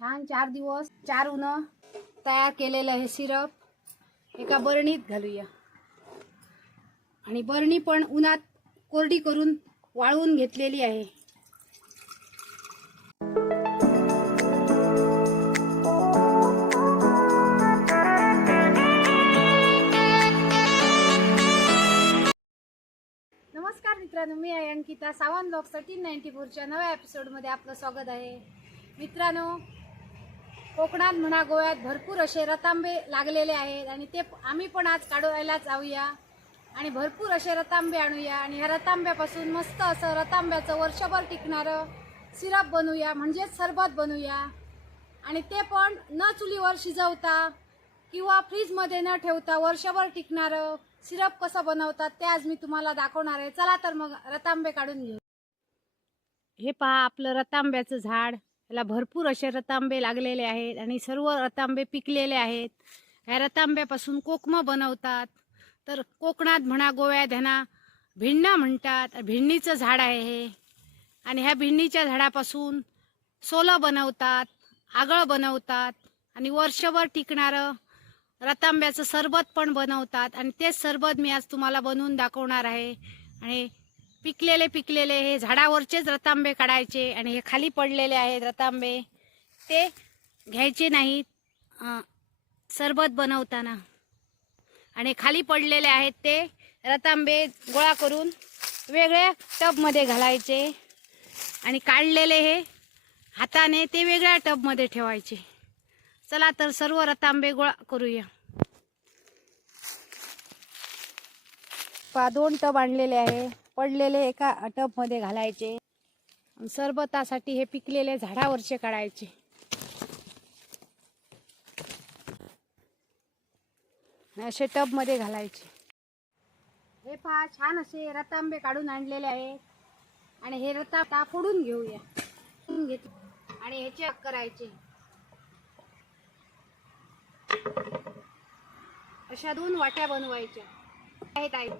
छान 4 दिवस 4 उन्ह तयार केलेलं हे सिरप एका बरणीत घालूया आणि बरणी पण उन्हात कोरडी करून वाळवून घेतलेली आहे। नमस्कार मित्रांनो, मी आहे अंकिता। सावंत ब्लॉग 1394 च्या नव्या एपिसोडमध्ये आपलं स्वागत आहे। मित्रांनो, कोकणात म्हणा गोव्यात भरपूर असे रतांबे लागलेले आहेत आणि ते आम्ही पण आज काढायला जाऊया आणि भरपूर असे रतांबे आणूया आणि ह्या रतांब्यापासून मस्त असं रतांब्याचं वर्षभर टिकणारं सिरप बनवूया, म्हणजेच सरबत बनवूया आणि ते पण न चुलीवर शिजवता किंवा फ्रीजमध्ये न ठेवता वर्षभर टिकणारं सिरप कसं बनवतात ते आज मी तुम्हाला दाखवणार आहे। चला तर मग रतांबे काढून घेऊ। हे पहा, आपलं रतांब्याचं झाड, याला भरपूर असे रतांबे लागलेले आहेत आणि सर्व रतांबे पिकलेले आहेत। ह्या रतांब्यापासून कोकम बनवतात, तर कोकणात म्हणा गोव्यात ह्यांना भिण्णा म्हणतात। भिण्णीचं झाड आहे हे आणि ह्या भिण्णीच्या झाडापासून सोलं बनवतात, आगळ बनवतात आणि वर्षभर टिकणारं रतांब्याचं सरबत पण बनवतात आणि तेच सरबत मी आज तुम्हाला बनवून दाखवणार आहे। आणि पिकलेले हे झाडावरचेच रतांबे काढायचे आणि हे खाली पडलेले आहेत रतांबे ते घ्यायचे नाहीत सरबत बनवताना, आणि खाली पडलेले आहेत ते रतांबे गोळा करून वेगळ्या टबमध्ये घालायचे आणि काढलेले हे हाताने ते वेगळ्या टबमध्ये ठेवायचे। चला तर सर्व रतांबे गोळा करूया। 2 टब आणलेले आहे, पडलेले एका टबमध्ये घालायचे। सरबतासाठी हे पिकलेले झाडावरचे काढायचे। असे टबमध्ये घालायचे। हे पहा, छान असे रतांबे काढून आणलेले आहेत आणि हे रतांबे फोडून घेऊया। आणि हे चेक करायचे। अशा 2 वाट्या बनवायच्या आहेत।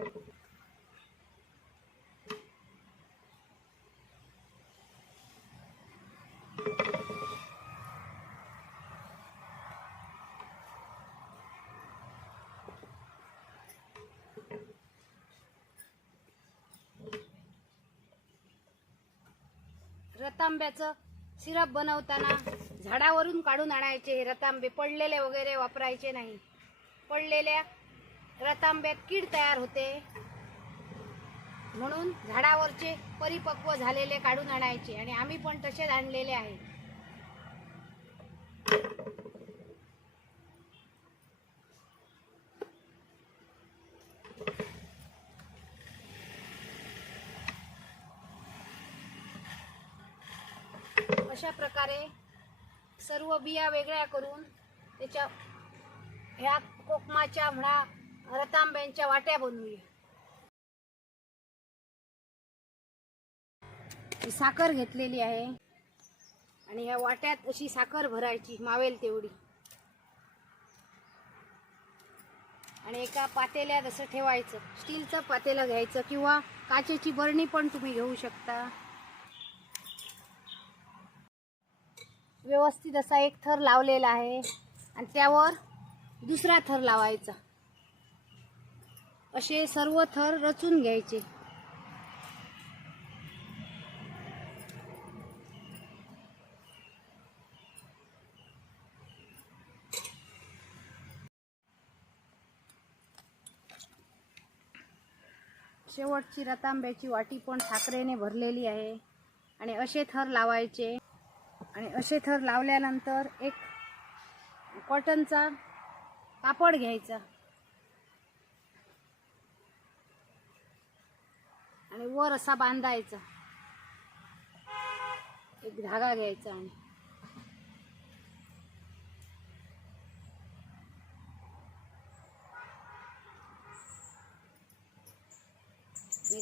रतांब्याचं सिरप बनवताना झाडावरून काढून आणायचे हे रतांबे, पडलेले वगैरे वापरायचे नाही। पडलेल्या रतांब्यात कीड तयार होते, म्हणून झाडावरचे परिपक्व झालेले काढून आणायचे आणि आम्ही पण तसेच आणलेले आहे। अशा प्रकारे सर्व बिया वेगळ्या करून त्याच्या ह्या कोकमाच्या म्हणा रतांब्यांच्या वाट्या बनवूया। साखर घेतलेली आहे आणि ह्या वाट्यात अशी साखर भरायची मावेल तेवढी आणि एका पातेल्यात असं ठेवायचं। स्टीलचं पातेलं घ्यायचं किंवा काचेची बरणी पण तुम्ही घेऊ शकता। व्यवस्थित असा एक थर लावलेला आहे आणि त्यावर दुसरा थर लावायचा। असे सर्व थर रचून घ्यायचे। शेवटची रतांब्याची वाटी पण साखरेने भरलेली आहे आणि असे थर लावायचे आणि असे थर लावल्यानंतर एक कॉटनचा कापड घ्यायचा आणि वर असा बांधायचा, एक धागा घ्यायचा आणि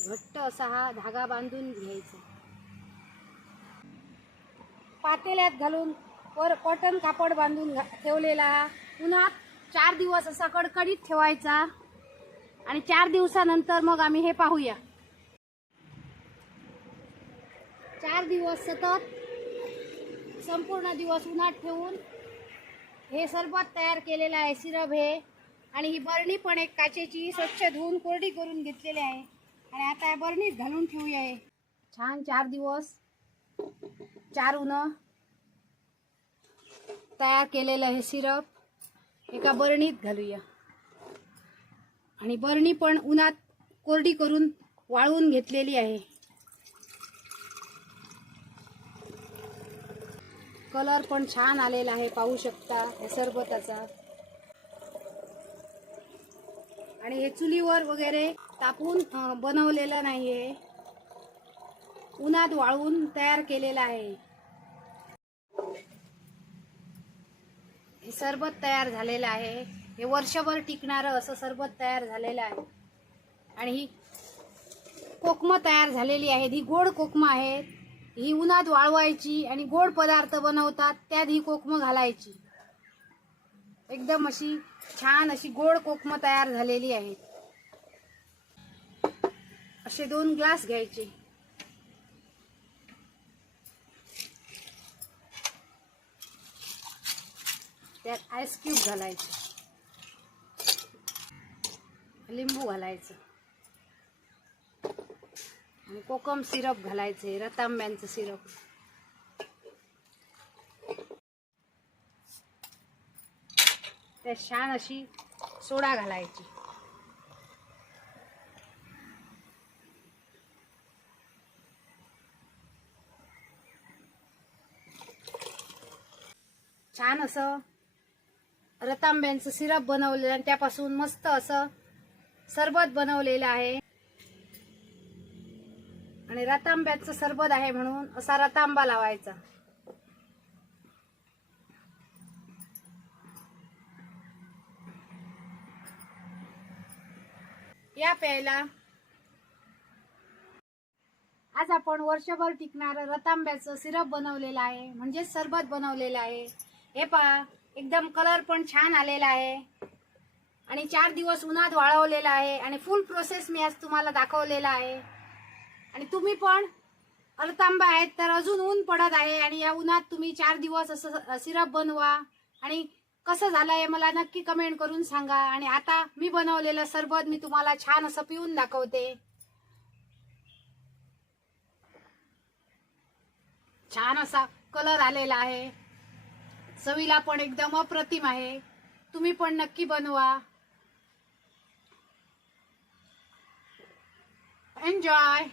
घट्ट असा हा धागा बांधून घ्यायचा। पातेल्यात घालून वर कॉटन कापड बांधून ठेवलेला उन्हात 4 दिवस असा कडकडीत ठेवायचा आणि 4 दिवसानंतर मग आम्ही हे पाहूया। 4 दिवस सतत संपूर्ण दिवस उन्हात ठेवून हे सरबत तयार केलेलं आहे, सिरप हे. आणि ही बरणी पण एक काचेची स्वच्छ धुवून कोरडी करून घेतलेली आहे. आणि आता या बरणीत घालून ठेवूया. छान 4 दिवस 4 उन्हं तयार केलेलं हे सिरप एका बरणीत घालूया. आणि बरणी पण उन्हात कोरडी करून वाळवून घेतलेली आहे. कलर पण छान आलेला आहे, पाहू शकता या सरबताचा. आणि हे चुलीवर वगैरे तापून बनवलेलं नाहीये, उन्हात वाळवून तयार केलेलं आहे. हे सरबत तयार झालेलं आहे. हे वर्षभर टिकणारं असं सरबत तयार झालेलं आहे. आणि ही कोकमं तयार झालेली आहेत. ही गोड कोकमं आहेत. ही उन्हात वाळवायची आणि गोड पदार्थ बनवतात त्यात ही कोकमं घालायची. एकदम अशी छान अशी गोड कोकमं तयार झालेली आहेत. असे 2 ग्लास घ्यायचे. त्यात आईस क्यूब घालायचे, लिंबू घालायचं आणि कोकम सिरप घालायचे, रतांब्यांचं सिरप. त्यात छान अशी सोडा घालायची. छान असं रतांब्यांचं सिरप बनवलेलं आणि त्यापासून मस्त असं सरबत बनवलेलं आहे. आणि रतांब्याचं सरबत आहे म्हणून असा रतांबा लावायचा. या प्यायला आज आपण वर्षभर टिकणारं रतांब्याचं सिरप बनवलेलं आहे, म्हणजे सरबत बनवलेलं आहे. हे पहा, एकदम कलर पण छान आलेला आहे. आणि 4 दिवस उन्हात वाळवलेला आहे. आणि फुल प्रोसेस मी आज तुम्हाला दाखवलेला आहे. आणि तुम्ही पण रतांबा आहेत तर अजून ऊन पडत आहे आणि या उन्हात तुम्ही 4 दिवस असं सिरप बनवा. आणि कसं झालं हे मला नक्की कमेंट करून सांगा. आणि आता मी बनवलेलं सरबत मी तुम्हाला छान असं पिऊन दाखवते. छान असा कलर आलेला आहे. चवीला पण एकदम अप्रतिम आहे. तुम्ही पण नक्की बनवा. एन्जॉय.